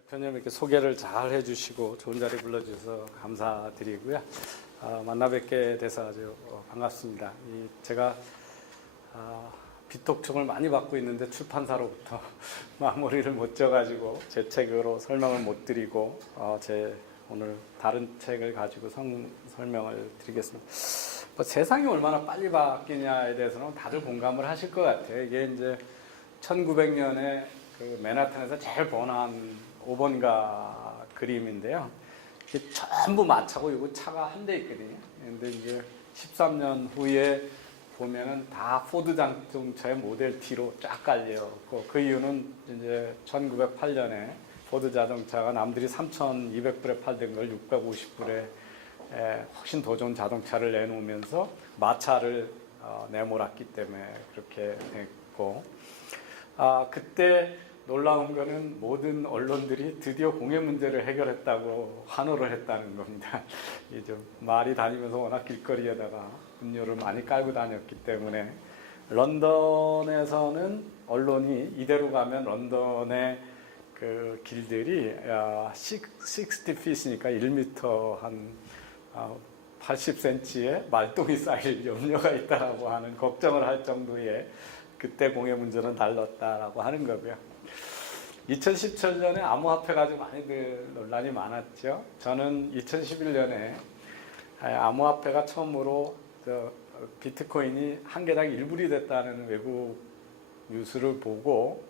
대표님 이렇게 소개를 잘 해주시고 좋은 자리 불러주셔서 감사드리고요. 만나 뵙게 돼서 아주 반갑습니다. 제가 비톡청을 많이 받고 있는데 출판사로부터 마무리를 못 져가지고 제 책으로 설명을 못 드리고 제 오늘 다른 책을 가지고 설명을 드리겠습니다. 세상이 얼마나 빨리 바뀌냐에 대해서는 다들 공감을 하실 것 같아요. 이게 이제 1900년에 그 맨하탄에서 제일 번화한 5번가 그림인데요. 이게 전부 마차고 이거 차가 한 대 있거든요. 근데 이제 13년 후에 보면은 다 포드 자동차의 모델 T로 쫙 깔려있고, 그 이유는 이제 1908년에 포드 자동차가 남들이 3,200불에 팔던 걸 650불에 훨씬 더 좋은 자동차를 내놓으면서 마차를 내몰았기 때문에 그렇게 됐고, 그때 놀라운 거는 모든 언론들이 드디어 공해 문제를 해결했다고 환호를 했다는 겁니다. 이제 말이 다니면서 워낙 길거리에다가 음료를 많이 깔고 다녔기 때문에 런던에서는 언론이 이대로 가면 런던의 그 길들이 60feet이니까 1m 한 80cm의 말똥이 쌓일 염려가 있다라고 하는 걱정을 할 정도의 그때 공해 문제는 달랐다라고 하는 거고요. 2017년에 암호화폐 가지고 많이들 논란이 많았죠. 저는 2011년에 암호화폐가 처음으로 비트코인이 한 개당 1불이 됐다는 외국 뉴스를 보고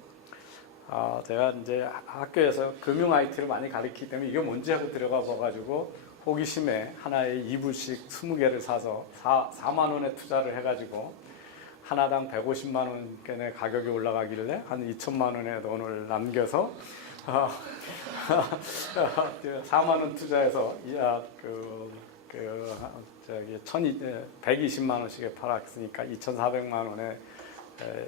제가 이제 학교에서 금융 IT를 많이 가르치기 때문에 이게 뭔지 하고 들어가 봐가지고 호기심에 하나에 2불씩 20개를 사서 4만 원에 투자를 해가지고 하나당 150만 원권의 가격이 올라가길래 한 2천만 원의 돈을 남겨서 4만 원 투자해서 120만 원씩에 팔았으니까 2,400만 원의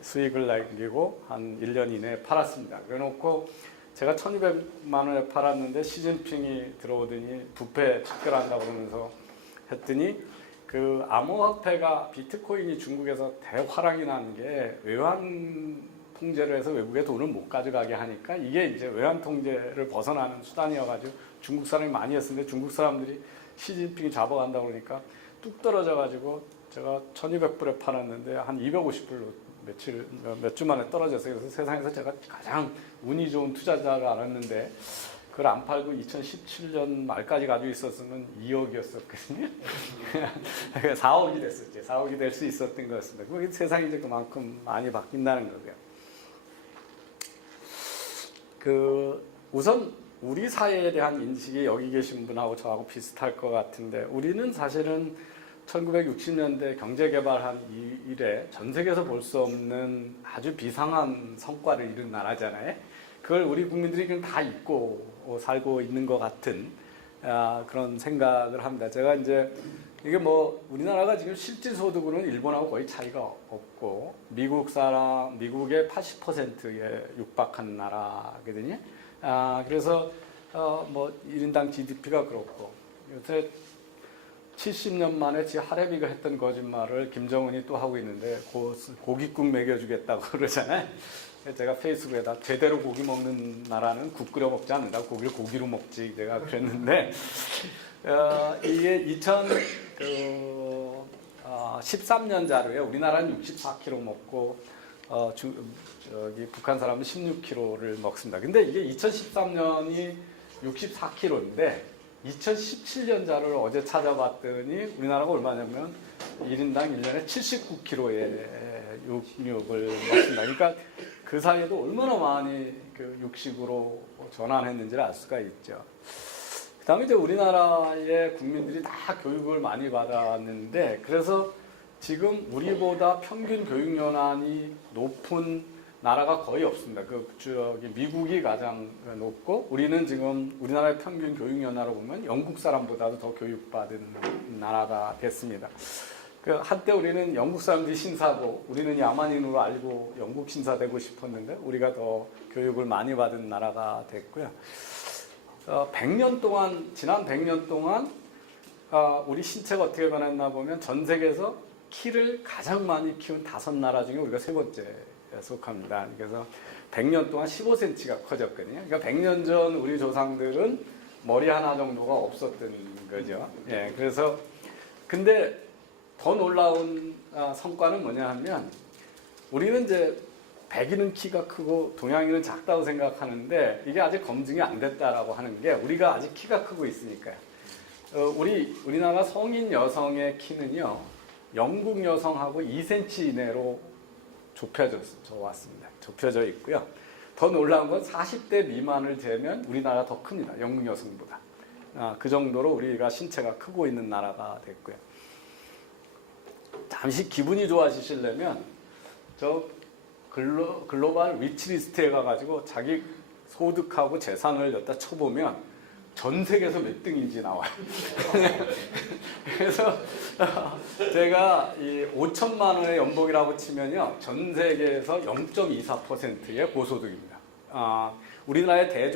수익을 남기고 한 1년 이내에 팔았습니다. 그래놓고 제가 1,200만 원에 팔았는데 시진핑이 들어오더니 부패 척결한다고 그러면서 했더니 그 암호화폐가 비트코인이 중국에서 대화랑이 나는 게 외환 통제를 해서 외국에 돈을 못 가져가게 하니까 이게 이제 외환 통제를 벗어나는 수단이어가지고 중국 사람이 많이 했는데 중국 사람들이 시진핑이 잡아간다고 그러니까 뚝 떨어져가지고 제가 1,200불에 팔았는데 한 250불로 몇 주 만에 떨어졌어요. 그래서 세상에서 제가 가장 운이 좋은 투자자를 알았는데 그걸 안 팔고 2017년 말까지 가지고 있었으면 2억이었었거든요. 4억이 됐었죠. 4억이 될 수 있었던 거였습니다. 그게 세상이 이제 그만큼 많이 바뀐다는 거고요. 우선 우리 사회에 대한 인식이 여기 계신 분하고 저하고 비슷할 것 같은데, 우리는 사실은 1960년대 경제개발한 이래 전 세계에서 볼 수 없는 아주 비상한 성과를 이룬 나라잖아요. 그걸 우리 국민들이 그냥 다 잊고 살고 있는 것 같은 그런 생각을 합니다. 제가 이제 이게 우리나라가 지금 실질 소득으로는 일본하고 거의 차이가 없고 미국의 80%에 육박한 나라거든요. 그래서 1인당 GDP가 그렇고, 요새 70년 만에 지 하레비가 했던 거짓말을 김정은이 또 하고 있는데 고깃국 먹여주겠다고 그러잖아요. 제가 페이스북에다 제대로 고기 먹는 나라는 국 끓여 먹지 않는다, 고기를 고기로 먹지 내가 그랬는데 이게 2013년 자료에 우리나라는 64kg 먹고 북한 사람은 16kg를 먹습니다. 근데 이게 2013년이 64kg인데 2017년 자료를 어제 찾아봤더니 우리나라가 얼마냐면 1인당 1년에 79kg의 육육을 먹습니다. 그러니까 그 사이에도 얼마나 많이 그 육식으로 전환했는지를 알 수가 있죠. 그 다음에 이제 우리나라의 국민들이 다 교육을 많이 받았는데, 그래서 지금 우리보다 평균 교육 연한이 높은 나라가 거의 없습니다. 미국이 가장 높고, 우리는 지금 우리나라의 평균 교육 연하로 보면 영국 사람보다도 더 교육받은 나라가 됐습니다. 한때 우리는 영국 사람들이 신사고 우리는 야만인으로 알고 영국 신사 되고 싶었는데 우리가 더 교육을 많이 받은 나라가 됐고요. 100년 동안, 지난 100년 동안 우리 신체가 어떻게 변했나 보면 전 세계에서 키를 가장 많이 키운 5나라 중에 우리가 세 번째 속합니다. 그래서 100년 동안 15cm가 커졌거든요. 그러니까 100년 전 우리 조상들은 머리 하나 정도가 없었던 거죠. 예, 그래서 근데 더 놀라운 성과는 뭐냐 하면 우리는 이제 백인은 키가 크고 동양인은 작다고 생각하는데 이게 아직 검증이 안 됐다라고 하는 게 우리가 아직 키가 크고 있으니까요. 우리나라 성인 여성의 키는요, 영국 여성하고 2cm 이내로 좁혀져 왔습니다. 좁혀져 있고요. 더 놀라운 건 40대 미만을 재면 우리나라가 더 큽니다. 영국 여성보다. 그 정도로 우리가 신체가 크고 있는 나라가 됐고요. 잠시 기분이 좋아지시려면 저 글로벌 위치리스트에 가가지고 자기 소득하고 재산을 여기다 쳐보면 전 세계에서 몇 등인지 나와요. 그래서 제가 이 5천만 원의 연봉이라고 치면요, 전 세계에서 0.24%의 고소득입니다. 우리나라의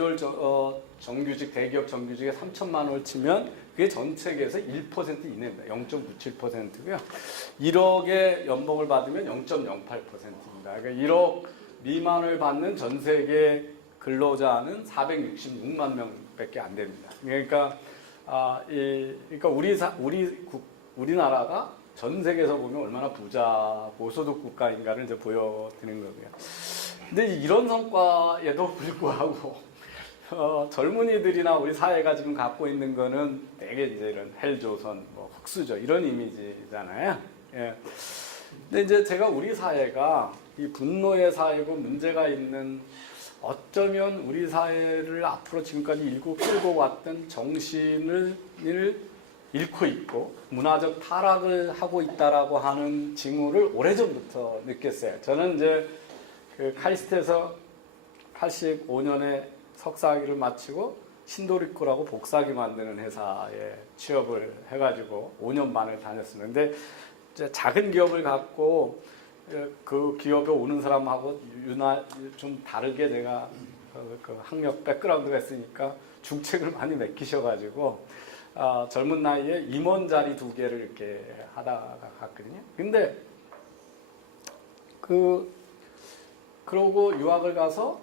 정규직, 대기업 정규직에 3천만 원을 치면 그게 전 세계에서 1% 이내입니다. 0.97%고요. 1억의 연봉을 받으면 0.08%입니다. 그러니까 1억 미만을 받는 전 세계 근로자는 466만 명밖에 안 됩니다. 그러니까 우리나라가 전 세계에서 보면 얼마나 부자 고소득 국가인가를 이제 보여드리는 거고요. 근데 이런 성과에도 불구하고 젊은이들이나 우리 사회가 지금 갖고 있는 거는 되게 이제 이런 헬조선, 뭐 흑수저 이런 이미지잖아요. 예. 근데 이제 제가 우리 사회가 이 분노의 사회고 문제가 있는, 어쩌면 우리 사회를 앞으로 지금까지 끌고 왔던 정신을 잃고 있고 문화적 타락을 하고 있다라고 하는 징후를 오래전부터 느꼈어요. 저는 이제 그 카이스트에서 85년에 석사학위를 마치고 신도리코라고 복사기 만드는 회사에 취업을 해가지고 5년 반을 다녔었는데, 작은 기업을 갖고 그 기업에 오는 사람하고 좀 다르게 내가 그 학력 백그라운드가 있으니까 중책을 많이 맡기셔가지고 젊은 나이에 임원 자리 2개를 이렇게 하다가 갔거든요. 근데 그러고 유학을 가서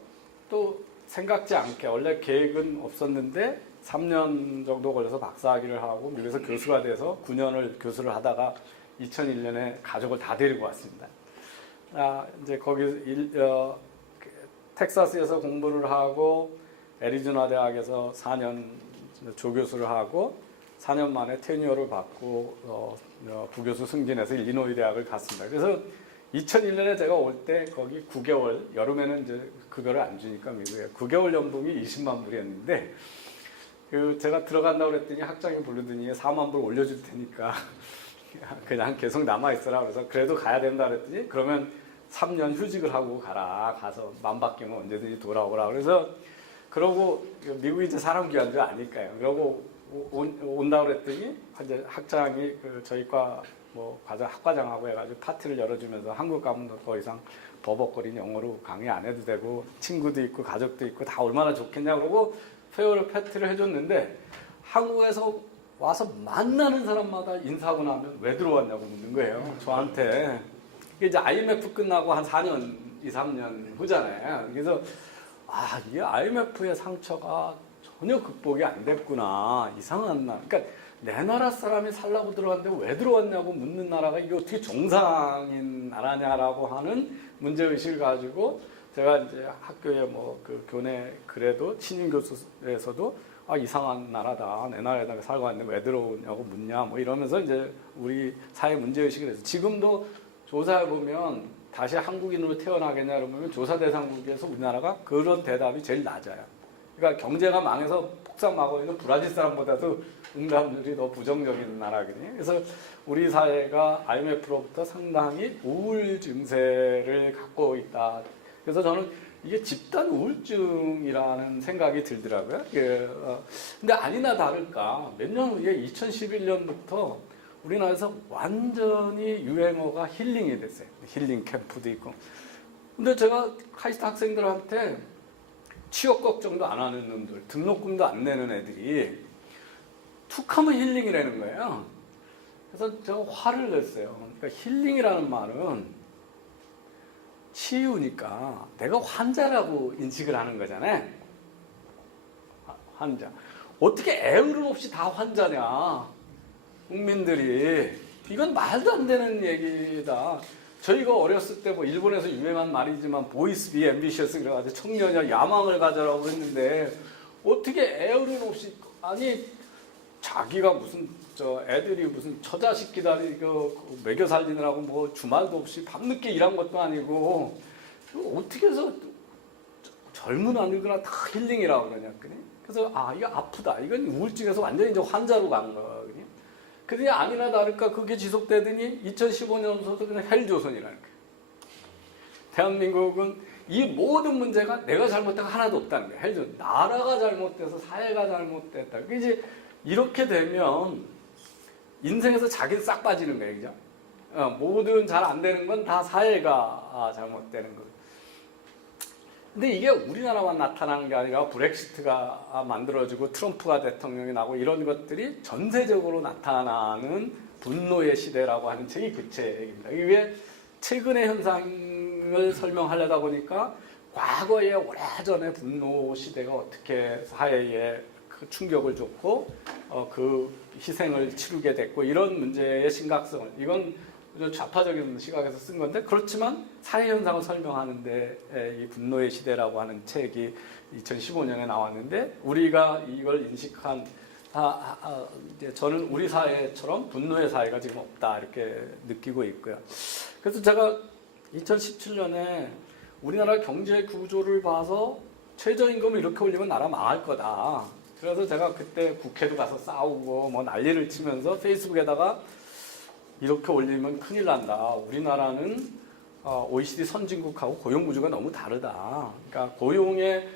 또 생각지 않게, 원래 계획은 없었는데 3년 정도 걸려서 박사학위를 하고 미국에서 교수가 돼서 9년을 교수를 하다가 2001년에 가족을 다 데리고 왔습니다. 이제 거기 텍사스에서 공부를 하고 애리조나 대학에서 4년 조교수를 하고 4년 만에 테뉴어를 받고 부교수 승진해서 일리노이 대학을 갔습니다. 그래서 2001년에 제가 올 때 거기 9개월, 여름에는 이제 급여를 안 주니까 미국에 9개월 연봉이 20만 불이었는데, 제가 들어간다고 그랬더니 학장이 부르더니 4만 불 올려줄 테니까 그냥 계속 남아있어라. 그래서 그래도 가야 된다 그랬더니 그러면 3년 휴직을 하고 가라. 가서 맘 바뀌면 언제든지 돌아오라. 그래서 그러고 미국이 이제 사람 귀한 줄 아니까요. 그러고 온다고 그랬더니 이제 학장이 저희 과 학과장하고 해가지고 파티를 열어주면서 한국 가면 더 이상 버벅거리는 영어로 강의 안 해도 되고 친구도 있고 가족도 있고 다 얼마나 좋겠냐 그러고 페어웰 파티를 해줬는데, 한국에서 와서 만나는 사람마다 인사하고 나면 왜 들어왔냐고 묻는 거예요, 저한테. 이게 이제 IMF 끝나고 한 4년, 2, 3년 후잖아요. 그래서 이 IMF의 상처가 전혀 극복이 안 됐구나, 이상한 나. 그러니까 내 나라 사람이 살라고 들어왔는데 왜 들어왔냐고 묻는 나라가 이게 어떻게 정상인 나라냐라고 하는 문제의식을 가지고, 제가 이제 학교에 교내 그래도 신임 교수에서도 이상한 나라다, 내 나라에다가 살고 왔는데 왜 들어오냐고 묻냐 이러면서 이제 우리 사회 문제의식을 해서, 지금도 조사해 보면 다시 한국인으로 태어나겠냐 그러면 조사 대상국에서 우리나라가 그런 대답이 제일 낮아요. 그러니까 경제가 망해서 폭삭하고 있는 브라질 사람보다도 응답률이 더 부정적인 나라거든요. 그래서 우리 사회가 IMF로부터 상당히 우울 증세를 갖고 있다. 그래서 저는 이게 집단 우울증이라는 생각이 들더라고요. 근데 아니나 다를까 몇 년 후에 2011년부터 우리나라에서 완전히 유행어가 힐링이 됐어요. 힐링 캠프도 있고. 근데 제가 카이스트 학생들한테 취업 걱정도 안 하는 놈들, 등록금도 안 내는 애들이 툭하면 힐링이라는 거예요. 그래서 제가 화를 냈어요. 그러니까 힐링이라는 말은 치유니까 내가 환자라고 인식을 하는 거잖아요. 환자. 어떻게 애의름 없이 다 환자냐? 국민들이. 이건 말도 안 되는 얘기다. 저희가 어렸을 때 뭐 일본에서 유행한 말이지만 보이스 비 앰비셔스 그래가지고 청년이야 야망을 가져라고 했는데 어떻게 애의름 없이 아니 자기가 무슨 애들이 무슨 처자식 기다리고 먹여 살리느라고 뭐 주말도 없이 밤늦게 일한 것도 아니고 어떻게 해서 젊으나 늙으나 다 힐링이라고 그러냐. 그래서 이거 아프다. 이건 우울증에서 완전히 이제 환자로 간 거거든요. 근데 아니나 다를까 그게 지속되더니 2015년부터 그냥 헬조선이라는 거예요. 대한민국은 이 모든 문제가 내가 잘못된 거 하나도 없다는 거예요. 헬조선. 나라가 잘못돼서 사회가 잘못됐다. 이제 이렇게 되면 인생에서 자기는 싹 빠지는 거예요. 그죠? 모든 잘 안 되는 건 다 사회가 잘못되는 거예요. 근데 이게 우리나라만 나타나는 게 아니라 브렉시트가 만들어지고 트럼프가 대통령이 나고 이런 것들이 전세적으로 나타나는 분노의 시대라고 하는 책이 그 책입니다. 이게 최근의 현상을 설명하려다 보니까 과거에 오래전에 분노 시대가 어떻게 사회에 그 충격을 줬고 그 희생을 치르게 됐고 이런 문제의 심각성을 이건 좌파적인 시각에서 쓴 건데 그렇지만 사회 현상을 설명하는데 이 분노의 시대라고 하는 책이 2015년에 나왔는데 우리가 이걸 인식한 이제 저는 우리 사회처럼 분노의 사회가 지금 없다 이렇게 느끼고 있고요. 그래서 제가 2017년에 우리나라 경제 구조를 봐서 최저임금을 이렇게 올리면 나라 망할 거다. 그래서 제가 그때 국회도 가서 싸우고 뭐 난리를 치면서 페이스북에다가 이렇게 올리면 큰일 난다. 우리나라는 OECD 선진국하고 고용 구조가 너무 다르다. 그러니까 고용의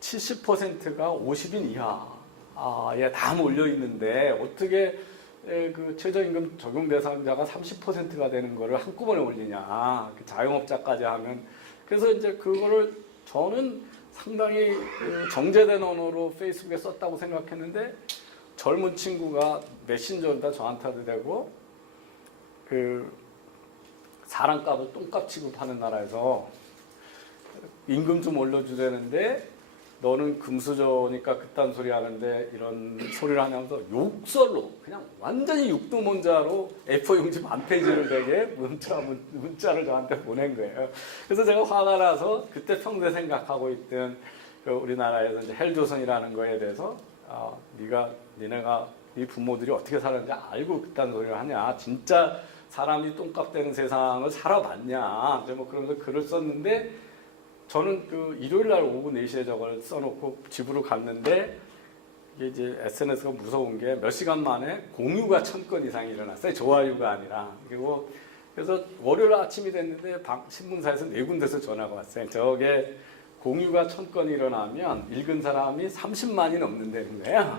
70%가 50인 이하에 다 몰려 있는데 어떻게 그 최저임금 적용 대상자가 30%가 되는 거를 한꺼번에 올리냐. 자영업자까지 하면. 그래서 이제 그거를 저는 상당히 정제된 언어로 페이스북에 썼다고 생각했는데 젊은 친구가 메신저로다 저한테도 되고 그 사람값을 똥값 취급하는 나라에서 임금 좀 올려주려는데 너는 금수저니까 그딴 소리 하는데 이런 소리를 하면서 욕설로 그냥 완전히 육두문자로 A4 용지 만 페이지를 되게 문자를 저한테 보낸 거예요. 그래서 제가 화가 나서 그때 평소에 생각하고 있던 그 우리나라에서 이제 헬조선이라는 거에 대해서 니네가 네 부모들이 어떻게 살았는지 알고 그딴 소리를 하냐. 진짜 사람이 똥값 되는 세상을 살아봤냐. 이제 뭐 그러면서 글을 썼는데 저는 그 일요일 날 오후 4시에 저걸 써놓고 집으로 갔는데 이게 이제 SNS가 무서운 게 몇 시간 만에 공유가 1000건 이상이 일어났어요. 좋아요가 아니라. 그리고 그래서 월요일 아침이 됐는데 신문사에서 4군데서 전화가 왔어요. 저게 공유가 1000건이 일어나면 읽은 사람이 30만이 넘는다는 거예요.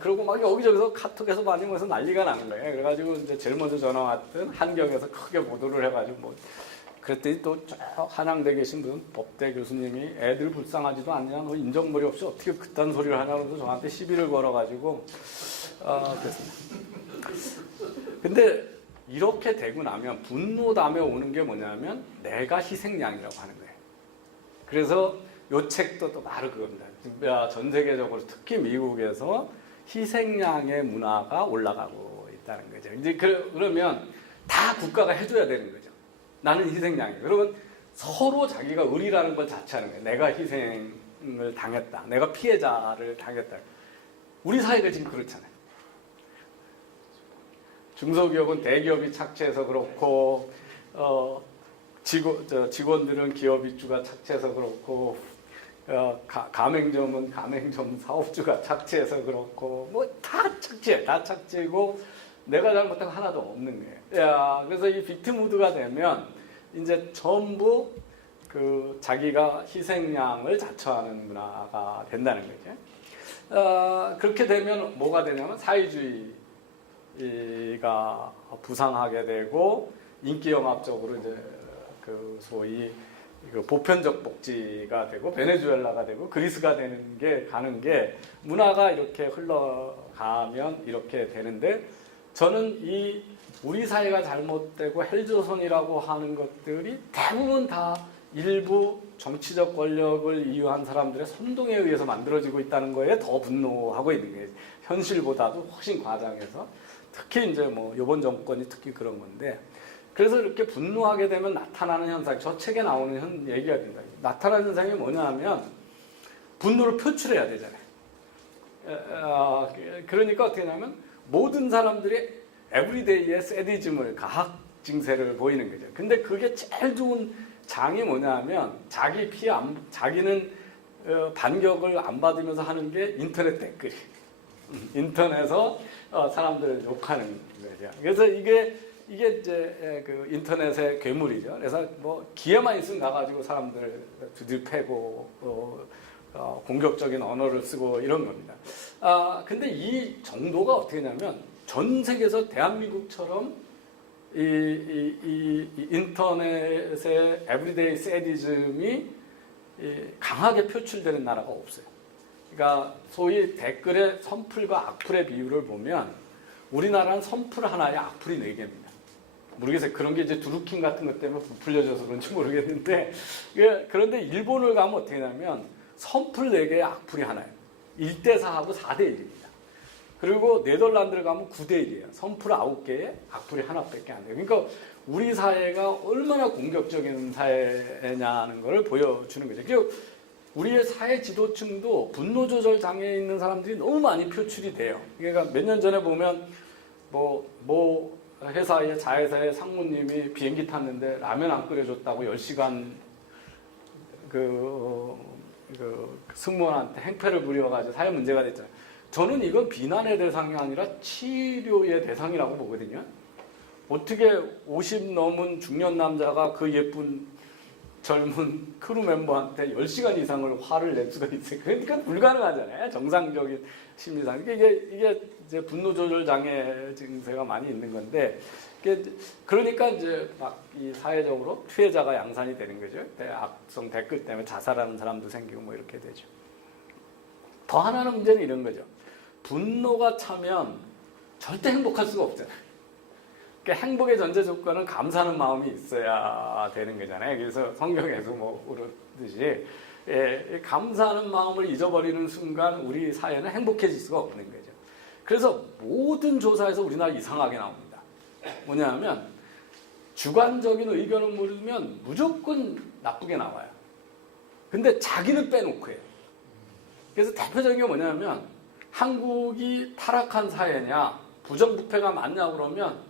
그러고 막 여기저기서 카톡에서 많이 모여서 난리가 나는 거예요. 그래가지고 이제 제일 먼저 전화 왔던 한경에서 크게 보도를 해가지고 뭐 그랬더니 또 한양대 계신 분 법대 교수님이 애들 불쌍하지도 않냐, 너 인정머리 없이 어떻게 그딴 소리를 하냐면서 저한테 시비를 걸어가지고 그랬습니다. 근데 이렇게 되고 나면 분노 다음에 오는 게 뭐냐면 내가 희생양이라고 하는 거예요. 그래서 이 책도 또 바로 그겁니다. 전 세계적으로 특히 미국에서 희생양의 문화가 올라가고 있다는 거죠. 이제 그러면 다 국가가 해줘야 되는 거죠. 나는 희생양이에요. 그러면 서로 자기가 의리라는 걸 자처하는 거예요. 내가 희생을 당했다. 내가 피해자를 당했다. 우리 사회가 지금 그렇잖아요. 중소기업은 대기업이 착취해서 그렇고 직원들은 기업 입주가 착취해서 그렇고 가맹점은 가맹점 사업주가 착취해서 그렇고 뭐 다 착취해. 다 착취고 내가 잘못한 거 하나도 없는 거예요. 그래서 이 빅티무드가 되면 이제 전부 그 자기가 희생양을 자처하는 문화가 된다는 거죠. 그렇게 되면 뭐가 되냐면 사회주의가 부상하게 되고 인기영합적으로 이제 그 소위 그 보편적 복지가 되고 베네수엘라가 되고 그리스가 가는 게 문화가 이렇게 흘러가면 이렇게 되는데 저는 이 우리 사회가 잘못되고 헬조선이라고 하는 것들이 대부분 다 일부 정치적 권력을 이유한 사람들의 선동에 의해서 만들어지고 있다는 거에 더 분노하고 있는 거예요. 현실보다도 훨씬 과장해서. 특히 이제 뭐 이번 정권이 특히 그런 건데, 그래서 이렇게 분노하게 되면 나타나는 현상, 저 책에 나오는 얘기가 된다. 나타나는 현상이 뭐냐 하면 분노를 표출해야 되잖아요. 그러니까 어떻게 하냐면 모든 사람들이 에브리데이의 세디즘을, 가학 증세를 보이는 거죠. 근데 그게 제일 좋은 장이 뭐냐 하면 자기는 반격을 안 받으면서 하는 게 인터넷 댓글이. 인터넷에서 사람들을 욕하는 거죠. 그래서 이게 이제 그 인터넷의 괴물이죠. 그래서 뭐 기회만 있으면 가가지고 사람들을 두들 패고 공격적인 언어를 쓰고 이런 겁니다. 근데 이 정도가 어떻게 되냐면 전 세계에서 대한민국처럼 이 인터넷의 에브리데이 세디즘이 강하게 표출되는 나라가 없어요. 그러니까 소위 댓글의 선풀과 악플의 비율을 보면 우리나라는 선풀 하나에 악플이 4개입니다. 모르겠어요. 그런 게 이제 두루킹 같은 것 때문에 부풀려져서 그런지 모르겠는데, 그런데 일본을 가면 어떻게 하냐면 선풀 4개에 악플이 하나예요. 1대4하고 4대1입니다. 그리고 네덜란드를 가면 9대1이에요. 선풀 9개에 악플이 하나밖에 안 돼요. 그러니까 우리 사회가 얼마나 공격적인 사회냐는 것을 보여주는 거죠. 우리의 사회 지도층도 분노 조절 장애에 있는 사람들이 너무 많이 표출이 돼요. 그러니까 몇 년 전에 보면 뭐 회사의 자회사의 상무님이 비행기 탔는데 라면 안 끓여줬다고 10시간 그 승무원한테 행패를 부려가지고 사회 문제가 됐잖아요. 저는 이건 비난의 대상이 아니라 치료의 대상이라고 보거든요. 어떻게 50 넘은 중년 남자가 그 예쁜 젊은 크루 멤버한테 10시간 이상을 화를 낼 수가 있어요. 그러니까 불가능하잖아요. 정상적인 심리상. 이게 이제 분노 조절 장애 증세가 많이 있는 건데, 그러니까 이제 막 이 사회적으로 피해자가 양산이 되는 거죠. 악성 댓글 때문에 자살하는 사람도 생기고 뭐 이렇게 되죠. 더 하나는 문제는 이런 거죠. 분노가 차면 절대 행복할 수가 없잖아요. 그러니까 행복의 전제 조건은 감사하는 마음이 있어야 되는 거잖아요. 그래서 성경에서 뭐 그러듯이 감사하는 마음을 잊어버리는 순간 우리 사회는 행복해질 수가 없는 거죠. 그래서 모든 조사에서 우리나라 이상하게 나옵니다. 뭐냐면 주관적인 의견을 물으면 무조건 나쁘게 나와요. 근데 자기는 빼놓고 해요. 그래서 대표적인 게 뭐냐면 한국이 타락한 사회냐, 부정부패가 많냐 그러면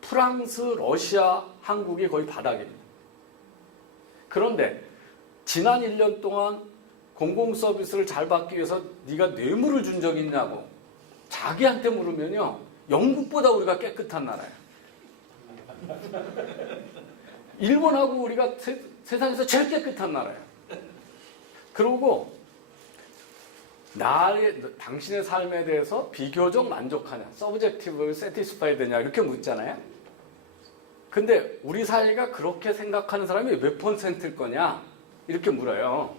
프랑스, 러시아, 한국이 거의 바닥입니다. 그런데 지난 1년 동안 공공서비스를 잘 받기 위해서 네가 뇌물을 준 적 있냐고 자기한테 물으면요, 영국보다 우리가 깨끗한 나라예요. 일본하고 우리가 세상에서 제일 깨끗한 나라예요. 그리고 당신의 삶에 대해서 비교적 만족하냐, 서브젝티브 세티스파이드냐 이렇게 묻잖아요. 근데 우리 사회가 그렇게 생각하는 사람이 몇 퍼센트일 거냐 이렇게 물어요.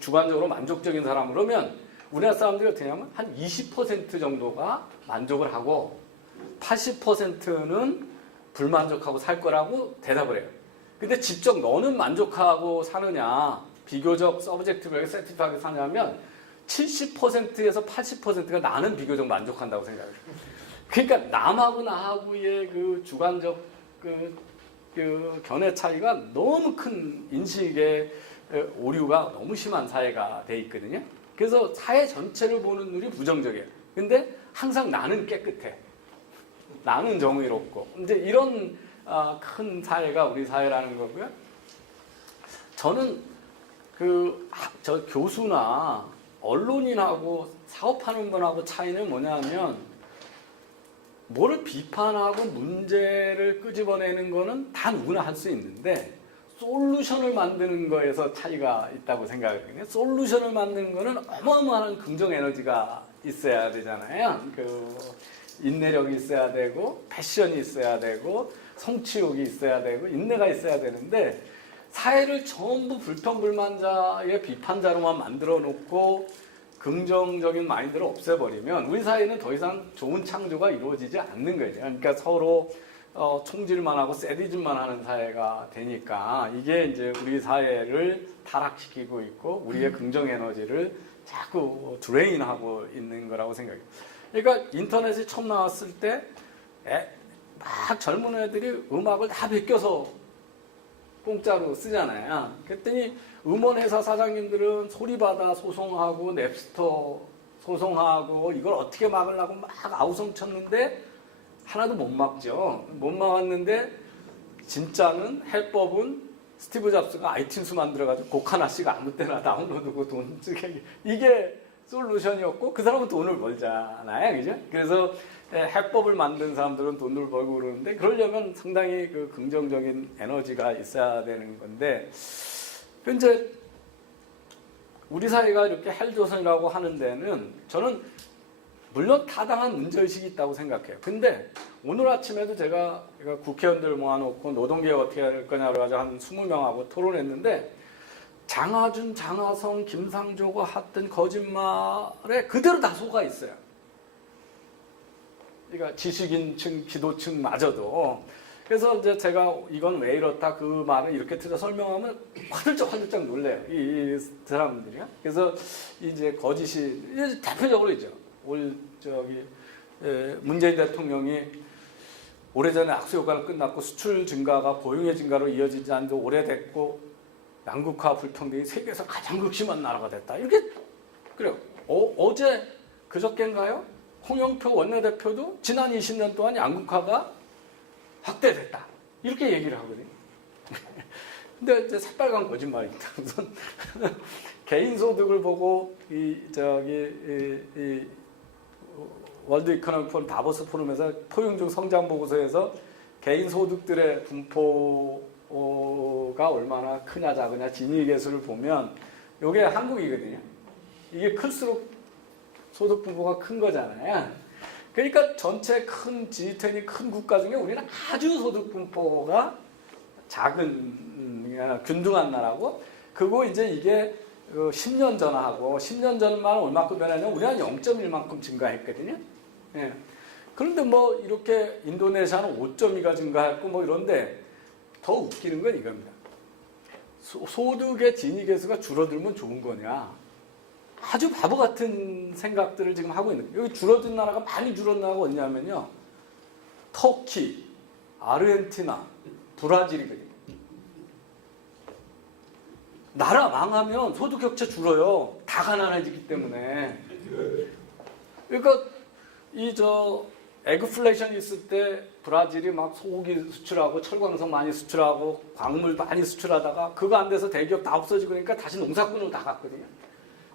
주관적으로 만족적인 사람 그러면 우리나라 사람들이 어떻게 하냐면 한 20% 정도가 만족을 하고 80%는 불만족하고 살 거라고 대답을 해요. 근데 직접 너는 만족하고 사느냐, 비교적 서브젝티브하게 세티스파이드하게 사냐면 70%에서 80%가 나는 비교적 만족한다고 생각해요. 그러니까 남하고 나하고의 그 주관적 그 견해 차이가 너무 큰, 인식의 오류가 너무 심한 사회가 돼 있거든요. 그래서 사회 전체를 보는 눈이 부정적이에요. 근데 항상 나는 깨끗해. 나는 정의롭고. 이제 이런 큰 사회가 우리 사회라는 거고요. 저는 저 교수나 언론인하고 사업하는 분하고 차이는 뭐냐면 뭐를 비판하고 문제를 끄집어내는 거는 다 누구나 할 수 있는데 솔루션을 만드는 거에서 차이가 있다고 생각해요. 솔루션을 만드는 거는 어마어마한 긍정 에너지가 있어야 되잖아요. 인내력이 있어야 되고 패션이 있어야 되고 성취욕이 있어야 되고 인내가 있어야 되는데 사회를 전부 불평불만자의 비판자로만 만들어 놓고 긍정적인 마인드를 없애버리면 우리 사회는 더 이상 좋은 창조가 이루어지지 않는 거예요. 그러니까 서로 총질만 하고 세디즘만 하는 사회가 되니까 이게 이제 우리 사회를 타락시키고 있고 우리의 긍정 에너지를 자꾸 드레인하고 있는 거라고 생각해요. 그러니까 인터넷이 처음 나왔을 때 막 젊은 애들이 음악을 다 베껴서 공짜로 쓰잖아요. 그랬더니 음원회사 사장님들은 소리받아 소송하고 냅스터 소송하고 이걸 어떻게 막으려고 막 아우성 쳤는데 하나도 못 막죠. 못 막았는데 진짜는 해법은 스티브 잡스가 아이튠스 만들어가지고 곡 하나씩 아무 때나 다운로드고 돈 쓰게 이게 솔루션이었고 그 사람은 돈을 벌잖아요. 그죠? 그래서 해법을 만든 사람들은 돈을 벌고 그러는데 그러려면 상당히 그 긍정적인 에너지가 있어야 되는 건데 현재 우리 사회가 이렇게 헬조선이라고 하는 데는 저는 물론 타당한 문제의식이 있다고 생각해요. 근데 오늘 아침에도 제가 국회의원들 모아놓고 노동개혁 어떻게 할 거냐고 해서 한 20명하고 토론했는데 장하준, 장하성, 김상조가 했던 거짓말에 그대로 다 속아 있어요. 그러니까 지식인층, 기도층마저도. 그래서 이제 제가 이건 왜 이렇다 그 말을 이렇게 틀어 설명하면 화들짝 놀래요. 이 사람들이요. 그래서 이제 거짓이 이제 대표적으로 있죠. 문재인 대통령이 오래전에 악수효과는 끝났고 수출 증가가 고용의 증가로 이어지지 않은 지 오래됐고 양극화 불평등이 세계에서 가장 극심한 나라가 됐다. 이렇게 그래요. 어제 그저께인가요? 홍영표 원내대표도 지난 20년 동안 양극화가 확대됐다. 이렇게 얘기를 하거든요. 근데 이제 새빨간 거짓말입니다. 우선 개인 소득을 보고 월드 이코노믹 포럼 다보스 포럼에서 포용적 성장 보고서에서 개인 소득들의 분포가 얼마나 크냐 작으냐 진위 계수를 보면 이게 한국이거든요. 이게 클수록 소득 분포가 큰 거잖아요. 그러니까 전체 큰 G20 큰 국가 중에 우리는 아주 소득 분포가 작은 균등한 나라고 그거 이제 이게 10년 전하고 10년 전만 얼마큼 변하냐면 우리는 0.1만큼 증가했거든요. 예. 그런데 뭐 이렇게 인도네시아는 5.2가 증가했고 뭐 이런데 더 웃기는 건 이겁니다. 소득의 진위 계수가 줄어들면 좋은 거냐? 아주 바보 같은 생각들을 지금 하고 있는 거예요. 여기 줄어든 나라가 많이 줄어든 나라가 어디냐면요. 터키, 아르헨티나, 브라질이거든요. 나라 망하면 소득 격차 줄어요. 다 가난해지기 때문에. 그러니까 에그플레이션이 있을 때 브라질이 막 소고기 수출하고 철광석 많이 수출하고 광물 많이 수출하다가 그거 안 돼서 대기업 다 없어지고 그러니까 다시 농사꾼으로 다 갔거든요.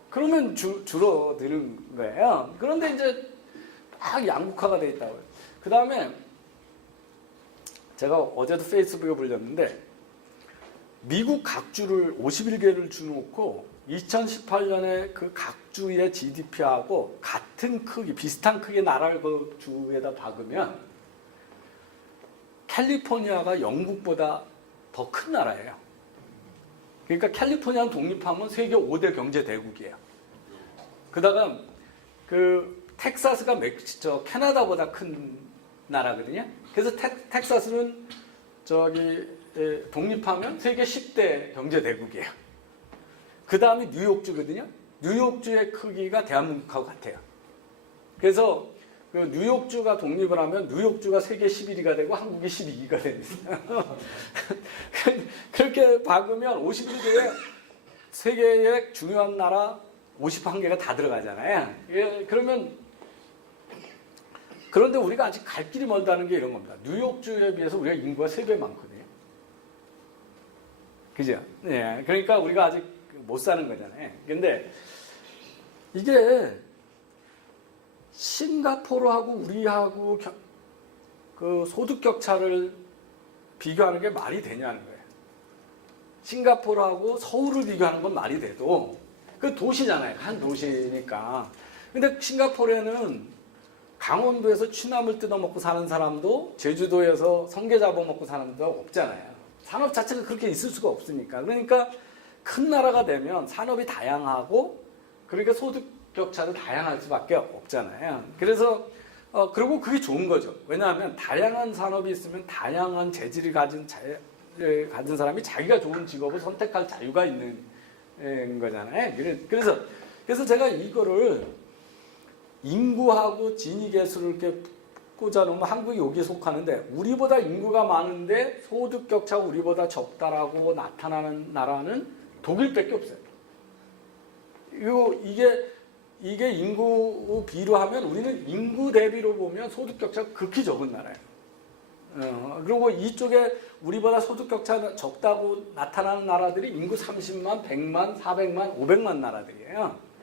그러면 줄어드는 거예요. 그런데 이제 막 양극화가 돼 있다고요. 그 다음에 제가 어제도 페이스북에 올렸는데 미국 각주를 51개를 주놓고 2018년에 그 각주의 GDP하고 같은 크기, 비슷한 크기의 나라를 그 주에다 박으면 캘리포니아가 영국보다 더 큰 나라예요. 그러니까 캘리포니아는 독립하면 세계 5대 경제 대국이에요. 그다가 그 텍사스가 캐나다보다 큰 나라거든요. 그래서 텍사스는 독립하면 세계 10대 경제 대국이에요. 그 다음에 뉴욕주거든요. 뉴욕주의 크기가 대한민국하고 같아요. 그래서 그 뉴욕주가 독립을 하면 뉴욕주가 세계 11위가 되고 한국이 12위가 됩니다. 그렇게 박으면 51개의 세계의 중요한 나라 51개가 다 들어가잖아요. 그런데 우리가 아직 갈 길이 멀다는 게 이런 겁니다. 뉴욕주에 비해서 우리가 인구가 3배 많거든요. 그죠? 네. 그러니까 우리가 아직 못 사는 거잖아요. 근데 이게 싱가포르하고 우리하고 그 소득 격차를 비교하는 게 말이 되냐는 거예요. 싱가포르하고 서울을 비교하는 건 말이 돼도 그 도시잖아요. 한 도시니까. 근데 싱가포르에는 강원도에서 취나물 뜯어먹고 사는 사람도 제주도에서 성게 잡아먹고 사는 사람도 없잖아요. 산업 자체가 그렇게 있을 수가 없으니까. 그러니까 큰 나라가 되면 산업이 다양하고 그러니까 소득 격차도 다양할 수밖에 없잖아요. 그래서 그리고 그게 좋은 거죠. 왜냐하면 다양한 산업이 있으면 다양한 재질을 가진 사람이 자기가 좋은 직업을 선택할 자유가 있는 거잖아요. 그래서 제가 이거를 인구하고 진위계수를 이렇게 꽂아놓으면 한국이 여기에 속하는데, 우리보다 인구가 많은데 소득 격차가 우리보다 적다라고 나타나는 나라는 독일밖에 없어요. 이게 인구 비로 하면 우리는 인구 대비로 보면 소득 격차가 극히 적은 나라예요. 그리고 이쪽에 우리보다 소득 격차가 적다고 나타나는 나라들이 인구 30만, 100만, 400만, 500만 나라들이에요.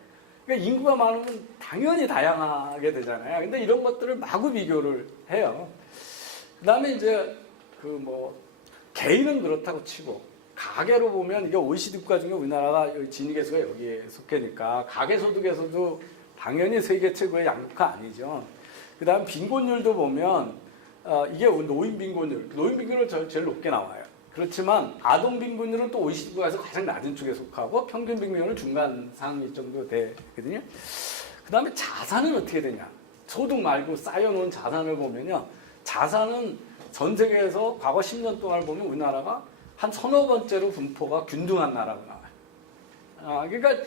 그러니까 인구가 많으면 당연히 다양하게 되잖아요. 근데 이런 것들을 마구 비교를 해요. 그 다음에 이제 개인은 그렇다고 치고, 가계로 보면 이게 OECD 국가 중에 우리나라가 진위계수가 여기에 속해니까 가계소득에서도 당연히 세계 최고의 양극화 아니죠. 그 다음 빈곤율도 보면 이게 노인 빈곤율은 제일 높게 나와요. 그렇지만 아동 빈곤율은 또 OECD 국가에서 가장 낮은 쪽에 속하고 평균 빈곤율은 중간 상위 정도 되거든요. 그 다음에 자산은 어떻게 되냐? 소득 말고 쌓여놓은 자산을 보면요. 자산은 전 세계에서 과거 10년 동안을 보면 우리나라가 한 서너 번째로 분포가 균등한 나라로 나와요. 그러니까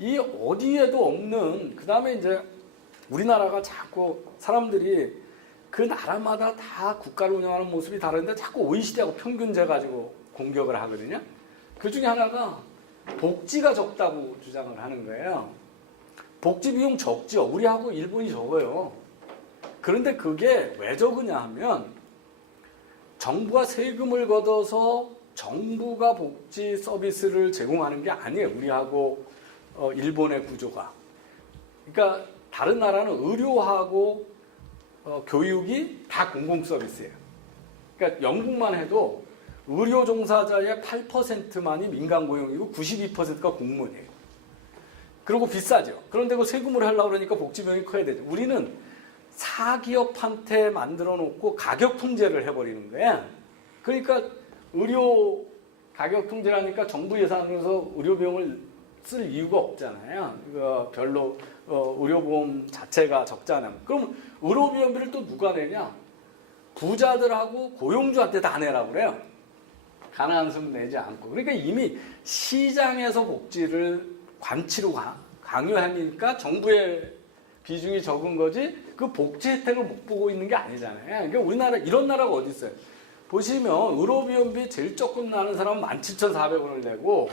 이 어디에도 없는, 그 다음에 이제 우리나라가 자꾸 사람들이 그 나라마다 다 국가를 운영하는 모습이 다른데 자꾸 OECD하고 평균제 가지고 공격을 하거든요. 그 중에 하나가 복지가 적다고 주장을 하는 거예요. 복지 비용 적죠. 우리하고 일본이 적어요. 그런데 그게 왜 적으냐 하면 정부가 세금을 걷어서 정부가 복지 서비스를 제공하는 게 아니에요. 우리하고 일본의 구조가. 그러니까 다른 나라는 의료하고 교육이 다 공공 서비스예요. 그러니까 영국만 해도 의료 종사자의 8%만이 민간 고용이고 92%가 공무원이에요. 그리고 비싸죠. 그런데 그 세금을 하려고 그러니까 복지 비용이 커야 되죠. 우리는 사기업한테 만들어 놓고 가격 통제를 해버리는 거야. 그러니까 의료 가격 통제라니까 정부 예산으로서 의료 비용을 쓸 이유가 없잖아요. 별로 의료보험 자체가 적잖아요. 그럼 의료비용비를 또 누가 내냐? 부자들하고 고용주한테 다 내라고 그래요. 가난한 사람 내지 않고. 그러니까 이미 시장에서 복지를 관치로 강요하니까 정부의 비중이 적은 거지, 그 복지 혜택을 못 보고 있는 게 아니잖아요. 그러니까 우리나라 이런 나라가 어디 있어요? 보시면 의료비용비 제일 조금 나는 사람은 17,400원을 내고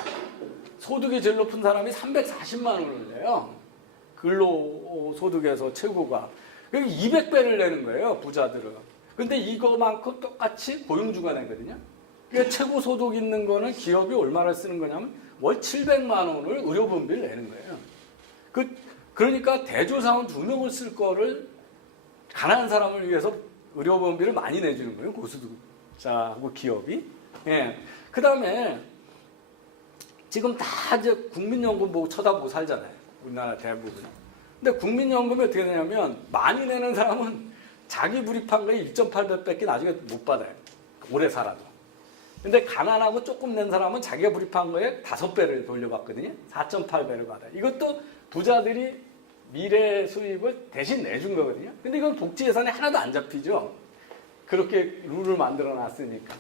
소득이 제일 높은 사람이 340만 원을 내요. 근로소득에서 최고가. 그러니까 200배를 내는 거예요, 부자들은. 근데 이거만큼 똑같이 고용주가 내거든요. 그러니까 최고 소득 있는 거는 기업이 얼마나 쓰는 거냐면 월 700만 원을 의료보험비를 내는 거예요. 그러니까 대조사원 2명을 쓸 거를 가난한 사람을 위해서 의료보험비를 많이 내주는 거예요, 고소득자하고 기업이. 예. 그 다음에 지금 다 이제 국민연금 보고 쳐다보고 살잖아요, 우리나라 대부분. 근데 국민연금이 어떻게 되냐면 많이 내는 사람은 자기 불입한 거에 1.8배밖에 나중에 못 받아요, 오래 살아도. 근데 가난하고 조금 낸 사람은 자기가 불입한 거에 5배를 돌려받거든요. 4.8배를 받아요. 이것도 부자들이 미래 수입을 대신 내준 거거든요. 근데 이건 복지 예산에 하나도 안 잡히죠. 그렇게 룰을 만들어 놨으니까.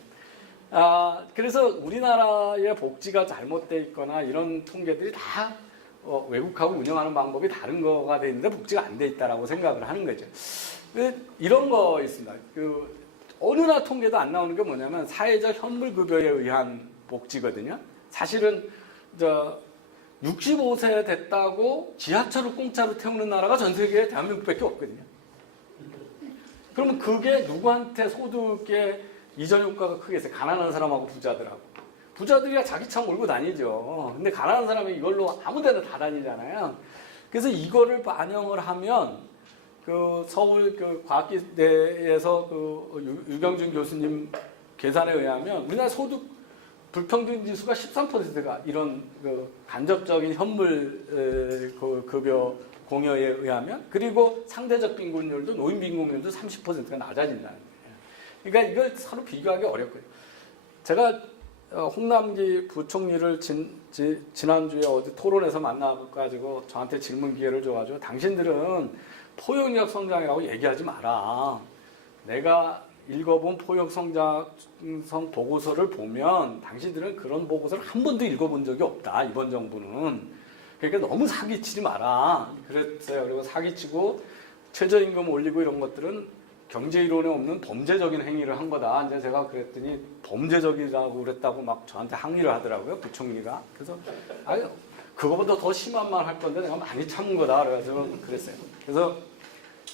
그래서 우리나라의 복지가 잘못되어 있거나 이런 통계들이 다 외국하고 운영하는 방법이 다른 거가 돼 있는데 복지가 안 돼 있다라고 생각을 하는 거죠. 이런 거 있습니다. 어느 나라 통계도 안 나오는 게 뭐냐면 사회적 현물급여에 의한 복지거든요. 사실은 65세 됐다고 지하철을 공짜로 태우는 나라가 전 세계에 대한민국밖에 없거든요. 그러면 그게 누구한테 소득의 이전 효과가 크게 있어요? 가난한 사람하고 부자들하고. 부자들이야 자기 차 몰고 다니죠. 근데 가난한 사람이 이걸로 아무 데나 다 다니잖아요. 그래서 이거를 반영을 하면 서울 과학기대에서 유경준 교수님 계산에 의하면 우리나라 소득 불평등 지수가 13%가 이런 간접적인 현물 급여 공여에 의하면, 그리고 상대적 빈곤율도 노인 빈곤율도 30%가 낮아진다는 거예요. 그러니까 이걸 서로 비교하기 어렵고요. 제가 홍남기 부총리를 지난주에 어디 토론에서 만나가지고 저한테 질문 기회를 줘가지고 당신들은 포용력 성장이라고 얘기하지 마라. 내가 읽어본 포용 성장 보고서를 보면 당신들은 그런 보고서를 한 번도 읽어본 적이 없다. 이번 정부는. 그러니까 너무 사기치지 마라. 그랬어요. 그리고 사기치고 최저임금 올리고 이런 것들은 경제 이론에 없는 범죄적인 행위를 한 거다. 이제 제가 그랬더니 범죄적이라고 그랬다고 막 저한테 항의를 하더라고요. 부총리가. 그래서 아유 그거보다 더 심한 말 할 건데 내가 많이 참은 거다. 그래서 그랬어요. 그래서